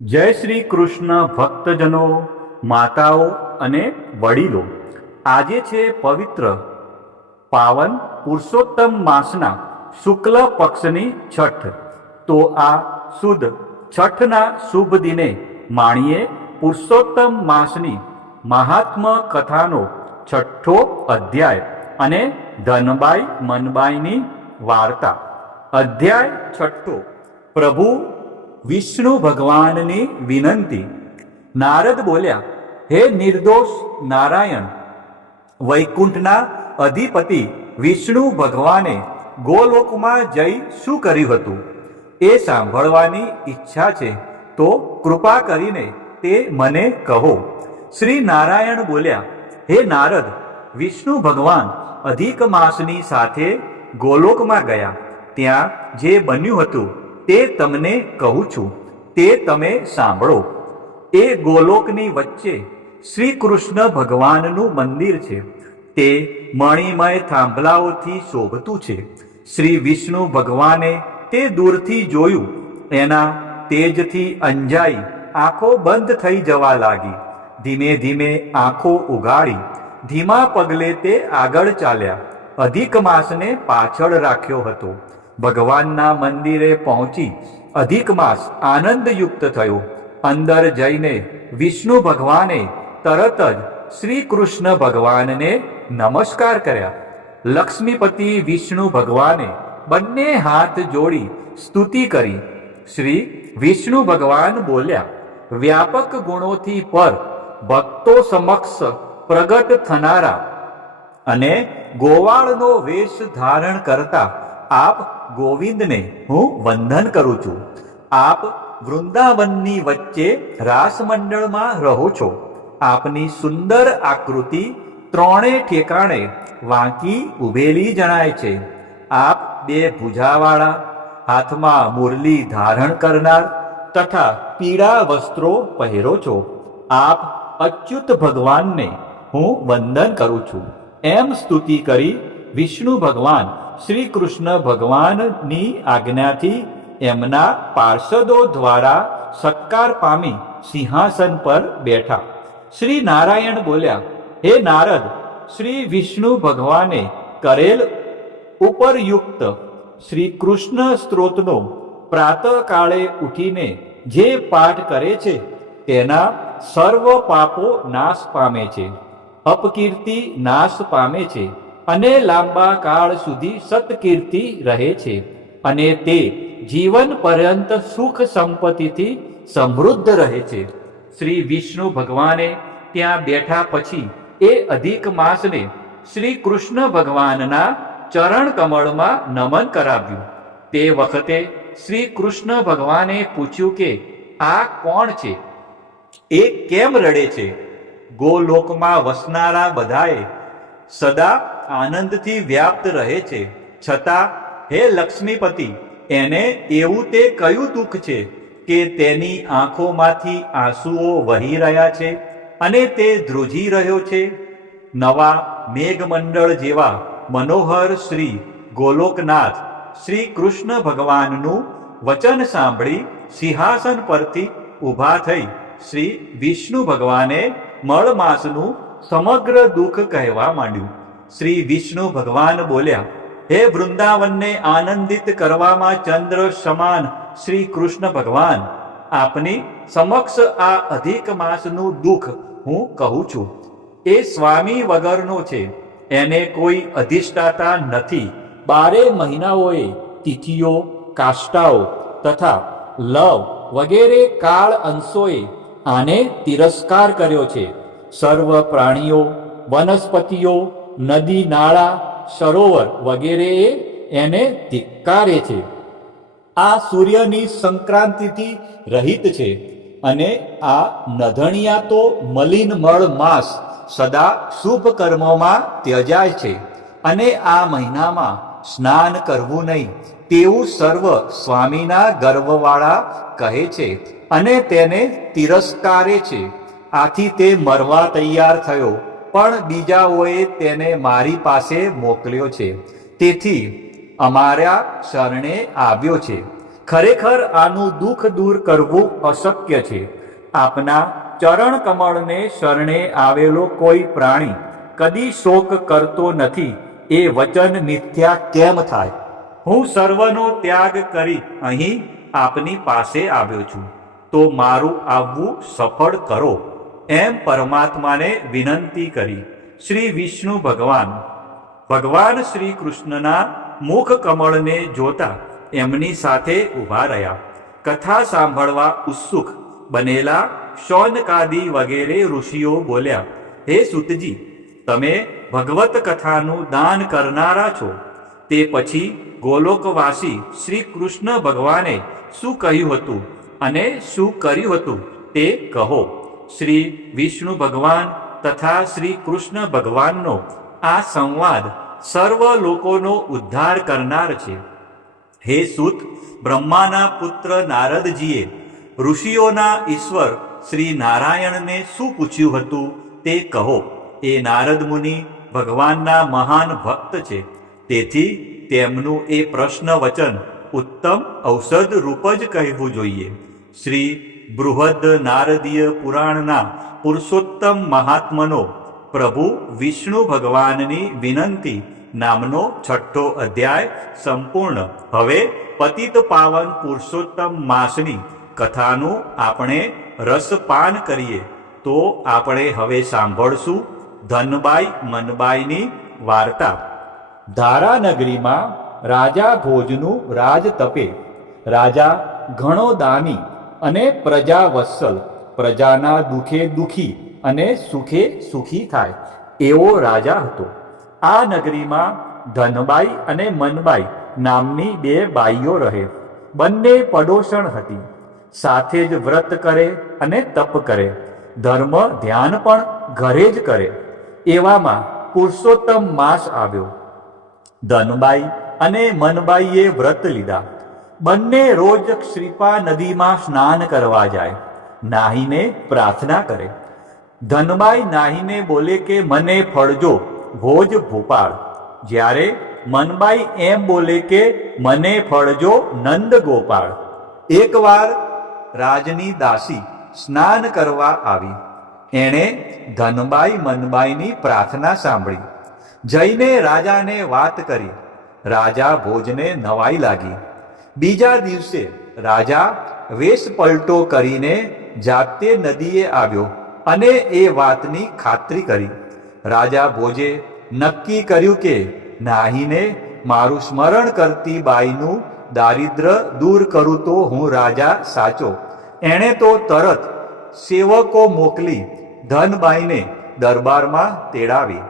જય શ્રી કૃષ્ણ ભક્તજનો, માતાઓ અને વડીલો. આજે છે પવિત્ર પાવન પુરુષોત્તમ માસના શુક્લ પક્ષની છઠ. તો આ શુદ્ધ છઠના શુભ દિને માણીએ પુરુષોત્તમ માસની મહાત્મ કથાનો છઠ્ઠો અધ્યાય અને ધનબાઈ મનબાઈની વાર્તા. અધ્યાય છઠ્ઠો. પ્રભુ વિષ્ણુ ભગવાનની વિનંતી. નારદ બોલ્યા, હે નિર્દોષ નારાયણ, વૈકુંઠના અધિપતિ વિષ્ણુ ભગવાને ગોલોકમાં જઈ શું કર્યું હતું એ સાંભળવાની ઈચ્છા છે, તો કૃપા કરીને તે મને કહો. શ્રી નારાયણ બોલ્યા, હે નારદ, વિષ્ણુ ભગવાન અધિક માસની સાથે ગોલોકમાં ગયા. ત્યાં જે બન્યું હતું તે તમને કહું છું, તે તમે સાંભળો. એ ગોલોકની વચ્ચે શ્રી કૃષ્ણ ભગવાનનું મંદિર છે. તે મણિમય થાંભલાઓથી શોભતું છે. શ્રી વિષ્ણુ ભગવાને તે દૂરથી જોયું. એના તેજથી અંજાઈ આંખો બંધ થઈ જવા લાગી. ધીમે ધીમે આંખો ઉઘાડી ધીમા પગલે તે આગળ ચાલ્યા. અધિક માસને પાછળ રાખ્યો હતો. ભગવાનના મંદિરે પહોંચી અધિક માસ આનંદયુક્ત થયો. અંદર જઈને વિષ્ણુ ભગવાને તરત જ શ્રી કૃષ્ણ ભગવાનને નમસ્કાર કર્યા. લક્ષ્મીપતિ વિષ્ણુ ભગવાને બંને હાથ જોડી સ્તુતિ કરી. શ્રી વિષ્ણુ ભગવાન બોલ્યા, વ્યાપક ગુણોથી પર ભક્તો સમક્ષ પ્રગટ થનારા અને ગોવાળનો વેશ ધારણ કરતા આપ ગોવિંદને હું વંદન કરું છું. આપ વૃંદાવનની વચ્ચે રાસમંડળમાં રહો છો. આપની સુંદર આકૃતિ ત્રણે ઠેકાણે વાંકી ઉભેલી જણાય છે. આપ બે ભુજાવાળા, હાથમાં મુરલી ધારણ કરનાર તથા પીળા વસ્ત્રો પહેરો છો. આપ અચ્યુત ભગવાનને હું વંદન કરું છું. એમ સ્તુતિ કરી વિષ્ણુ ભગવાન શ્રી કૃષ્ણ ભગવાનની આજ્ઞાથી એમના પાર્ષદો દ્વારા સત્કાર પામી સિંહાસન પર બેઠા. શ્રી નારાયણ બોલ્યા, હે નારદ, શ્રી વિષ્ણુ ભગવાને કરેલ ઉપરયુક્ત શ્રી કૃષ્ણ સ્ત્રોતનો પ્રાતઃકાળે ઉઠીને જે પાઠ કરે છે તેના સર્વ પાપો નાશ પામે છે, અપકીર્તિ નાશ પામે છે અને લાંબા કાળ સુધી સત્કીર્તિ રહે છે, અને તે જીવન પર્યંત સુખ સંપત્તિથી સમૃદ્ધ રહે છે. શ્રી વિષ્ણુ ભગવાને ત્યાં બેઠા પછી એ અધિક માસને શ્રી કૃષ્ણ ભગવાનના ચરણ કમળમાં નમન કરાવ્યું. તે વખતે શ્રી કૃષ્ણ ભગવાને પૂછ્યું કે આ કોણ છે? એ કેમ રડે છે? ગોલોકમાં વસનારા બધાએ સદા આનંદથી વ્યાપ્ત રહે છે, છતાં હે લક્ષ્મીપતિ, એને એવું તે કયું દુઃખ છે કે તેની આંખોમાંથી આંસુઓ વહી રહ્યા છે અને તે ધ્રુજી રહ્યો છે? નવા મેઘમંડળ જેવા મનોહર શ્રી ગોલોકનાથ શ્રી કૃષ્ણ ભગવાનનું વચન સાંભળી સિંહાસન પરથી ઊભા થઈ શ્રી વિષ્ણુ ભગવાને મળમાસનું સમગ્ર દુઃખ કહેવા માંડ્યું. શ્રી વિષ્ણુ ભગવાન બોલ્યા, હે વૃંદાવનને આનંદિત કરવામાં ચંદ્ર સમાન શ્રી કૃષ્ણ ભગવાન, આપની સમક્ષ આ અધિક માસનું દુઃખ હું કહું છું. એ સ્વામી વગરનો છે, એને કોઈ અધિષ્ઠાતા નથી. 12 મહિનાઓએ તિથિઓ, કાષ્ટાઓ તથા લવ વગેરે કાળ અંશોએ આને તિરસ્કાર કર્યો છે. સર્વ પ્રાણીઓ, વનસ્પતિઓ, નદી નાળા, સરોવર વગેરેએ એને ધિક્કારે છે. આ સૂર્યની સંક્રાંતિથી રહિત છે, અને આ નધણિયા તો મલિન મળ માસ સદા શુભ કર્મોમાં ત્યજાય છે, અને આ મહિનામાં સ્નાન કરવું નહીં તેવું સર્વ સ્વામીના ગર્વવાળા કહે છે અને તેને તિરસ્કારે છે. આથી તે મરવા તૈયાર થયો, પણ બીજાઓએ તેને મારી પાસે મોકલ્યો છે, તેથી અમારા શરણે આવ્યો છે. ખરેખર આનું દુઃખ દૂર કરવું અશક્ય છે. આપના ચરણ કમળને શરણે આવેલો કોઈ પ્રાણી કદી શોક કરતો નથી. એ વચન મિથ્યા કેમ થાય? હું સર્વનો ત્યાગ કરી અહીં આપની પાસે આવ્યો છું, તો મારું આવવું સફળ કરો, એમ પરમાત્માને વિનંતી કરી. શ્રી વિષ્ણુ ભગવાન શ્રી કૃષ્ણના મુખ કમળને જોતા એમની સાથે ઊભા રહ્યા. કથા સાંભળવા ઉત્સુક બનેલા શૌનકાદિ વગેરે ઋષિઓ બોલ્યા, હે સૂતજી, તમે ભગવત કથાનું દાન કરનારા છો. તે પછી ગોલોકવાસી શ્રી કૃષ્ણ ભગવાને શું કહ્યું હતું અને શું કર્યું હતું તે કહો. શ્રી વિષ્ણુ ભગવાન તથા શ્રી કૃષ્ણ ભગવાનનો આ સંવાદ સર્વ લોકોનો ઉદ્ધાર કરનાર છે. હે સૂત, બ્રહ્માના પુત્ર નારદજીએ ઋષિઓના ઈશ્વર શ્રી નારાયણને શું પૂછ્યું હતું તે કહો. એ નારદ મુનિ ભગવાનના મહાન ભક્ત છે, તેથી તેમનું એ પ્રશ્ન વચન ઉત્તમ ઔષધ રૂપ જ કહેવું જોઈએ. શ્રી બૃહદ નારદીય પુરાણના પુરુષોત્તમ મહાત્મનો પ્રભુ વિષ્ણુ ભગવાનની વિનંતી નામનો 6ઠ્ઠો અધ્યાય સંપૂર્ણ. હવે પતિત પાવન પુરુષોત્તમ માસની કથાનું આપણે રસપાન કરીએ. તો આપણે હવે સાંભળશું ધનબાઈ મનબાઈની વાર્તા. ધારાનગરીમાં રાજા ભોજનું રાજ તપે. રાજા ઘણો દાની અને પ્રજા વત્સલ, પ્રજાના દુઃખે દુઃખી અને સુખે સુખી થાય એવો રાજા હતો. આ નગરીમાં ધનબાઈ અને મનબાઈ નામની 2 બાઈઓ રહે. બંને પડોશણ હતી. સાથે જ વ્રત કરે અને તપ કરે. ધર્મ ધ્યાન પણ ઘરે જ કરે. એવામાં પુરુષોત્તમ માસ આવ્યો. ધનબાઈ અને મનબાઈએ વ્રત લીધા. બંને રોજ શ્રીપા નદીમાં સ્નાન કરવા જાય. નાહીને પ્રાર્થના કરે. ધનબાઈ નાહીને બોલે કે મને ફળજો ભોજ ભૂપાળ, જ્યારે મનબાઈ એમ બોલે કે મને ફળજો નંદ ગોપાળ. એકવાર રાજની દાસી સ્નાન કરવા આવી. એણે ધનબાઈ મનબાઈની પ્રાર્થના સાંભળી. જઈને રાજાને વાત કરી. રાજા ભોજને નવાઈ લાગી. બીજા દિવસે રાજા વેશ પલટો કરીને જાતે નદીએ આવ્યો અને એ વાતની ખાતરી કરી. રાજા ભોજે નક્કી કર્યું કે નાહીને મારું સ્મરણ કરતી બાઈનું દારિદ્ર દૂર કરું તો હું રાજા સાચો. એણે તો તરત સેવકો મોકલી ધનબાઈને દરબારમાં તેડાવી.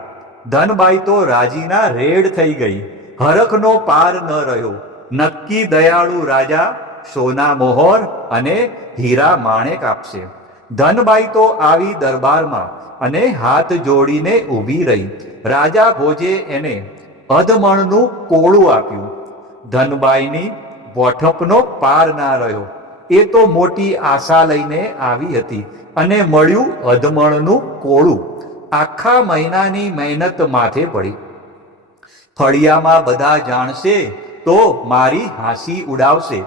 ધનબાઈ તો રાજીના રેડ થઈ ગઈ. હરખનો પાર ન રહ્યો. નક્કી દયાળુ રાજા સોના મોહર અને હીરા માણેક આપશે. ધનબાઈ તો આવી દરબારમાં અને હાથ જોડીને ઊભી રહી. રાજા ભોજે એને અધમણનું કોળું આપ્યું. ધનબાઈની વોઠપનો પાર ના રહ્યો. એ તો મોટી આશા લઈને આવી હતી અને મળ્યું અધમણનું કોળું. આખા મહિનાની મહેનત માથે પડી. ફળિયામાં બધા જાણશે તો મારી હાંસી ઉડાવશે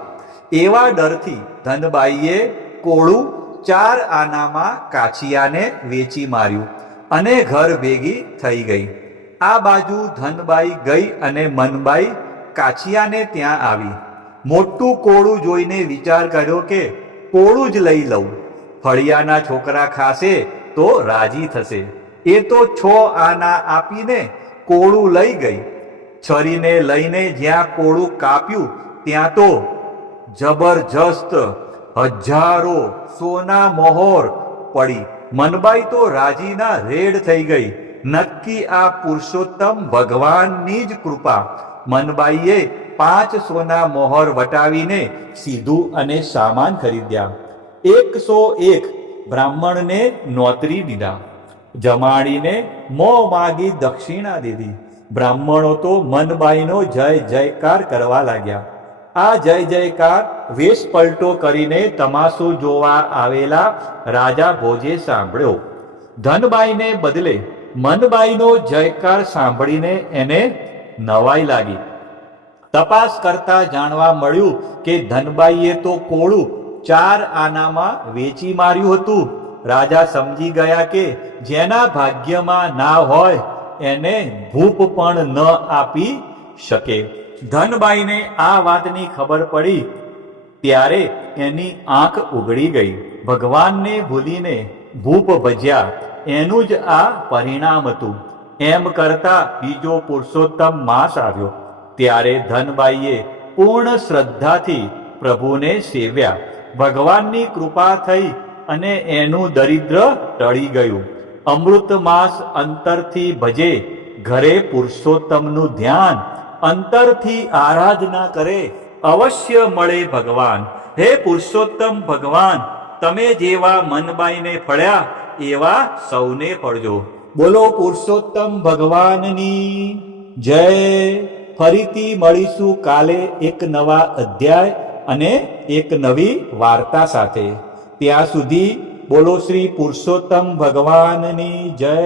એવા ડરથી ધનબાઈએ કોળું 4 આનામાં કાછિયાને વેચી માર્યું અને ઘર ભેગી થઈ ગઈ. આ બાજુ ધનબાઈ ગઈ અને મનબાઈ કાછિયાને ત્યાં આવી. મોટું કોળું જોઈને વિચાર કર્યો કે કોળું જ લઈ લઉં. ફળિયાના છોકરા ખાશે તો રાજી થશે. એ તો 6 આના આપીને કોળું લઈ ગઈ. છરીને લઈને જ્યાં કોળું કાપ્યું ત્યાં તો જબરજસ્ત હજારો સોના મોહર પડી. મનબાઈ તો રાજીના રેડ થઈ ગઈ. નક્કી આ પુરુષોત્તમ ભગવાનની જ કૃપા. મનબાઈએ 5 સોના મોહર વટાવીને સીધું અને સામાન ખરીદ્યા. 101 બ્રાહ્મણને નોતરી દીધા. જમાડીને મોં માગી દક્ષિણા દીધી. બ્રાહ્મણો તો મનબાઈનો જય જયકાર કરવા લાગ્યા. આ જય જયકાર વેશ પલટો કરીને તમાશો જોવા આવેલા રાજા ભોજે સાંભળ્યો. ધનબાઈને બદલે મનબાઈનો જયકાર સાંભળીને એને નવાઈ લાગી. તપાસ કરતા જાણવા મળ્યું કે ધનબાઈએ તો કોળું 4 આનામાં વેચી માર્યું હતું. રાજા સમજી ગયા કે જેના ભાગ્યમાં ના હોય એને ભૂપ પણ ન આપી શકે. ધનબાઈને આ વાતની ખબર પડી ત્યારે એની આંખ ઉઘડી ગઈ. ભગવાનને ભૂલીને ભૂપ ભજ્યા એનું જ આ પરિણામ હતું. એમ કરતા બીજો પુરુષોત્તમ માસ આવ્યો ત્યારે ધનબાઈએ પૂર્ણ શ્રદ્ધાથી પ્રભુને સેવ્યા. ભગવાનની કૃપા થઈ અને એનું દરિદ્ર ટળી ગયું. અમૃત માસ અંતરથી ભજે, ઘરે પુરુષોત્તમનું ધ્યાન, અંતરથી આરાધના કરે, અવશ્ય મળે ભગવાન. હે પુરુષોત્તમ ભગવાન, તમે જેવા મનબાઈને ફળ્યા એવા સૌને ફળજો. બોલો પુરુષોત્તમ ભગવાનની જય. ફરીથી મળીશું કાલે એક નવા અધ્યાય અને એક નવી વાર્તા સાથે. ત્યાં સુધી બોલો શ્રી પુરુષોત્તમ ભગવાનની જય.